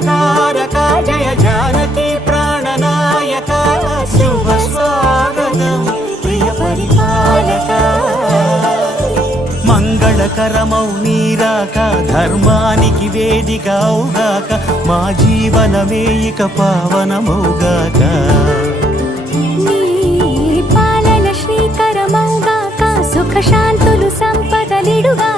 మంగళకారక జయ జానకి ప్రాణనాయక శుభ స్వాగతం ప్రియ పరిపాలక మంగళకరమౌ నీరాక ధర్మానికి వేదిక అవుగాక మా జీవనమే ఇక పావనమౌగాక పాలన శ్రీకరమౌగాక సుఖ శాంతులు సంపదలిడుగా